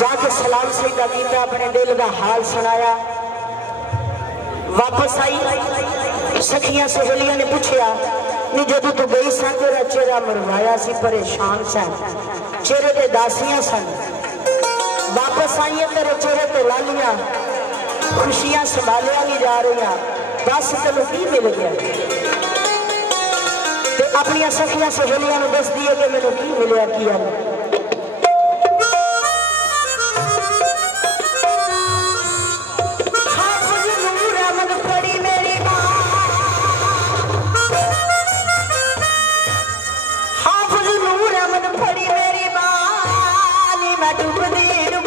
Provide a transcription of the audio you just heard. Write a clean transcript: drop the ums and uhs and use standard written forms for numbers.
जाके सलाम सईदा किया, अपने दिल का हाल सुनाया। वापस आई, सखियां सहेलियां ने पूछया नी जदों तू गई सा तेरा चेहरा मुरझाया सी, परेशान सन, चेहरे ते दासियां सन। वापस आई तेरे चेहरे ते लालियां, खुशियां संभालिया नहीं जा रही। दस तेन की मिल गया? ते अपनी सखियां सहेलियां दस दिए कि मैनू की मिलया किया। मैं डूबदी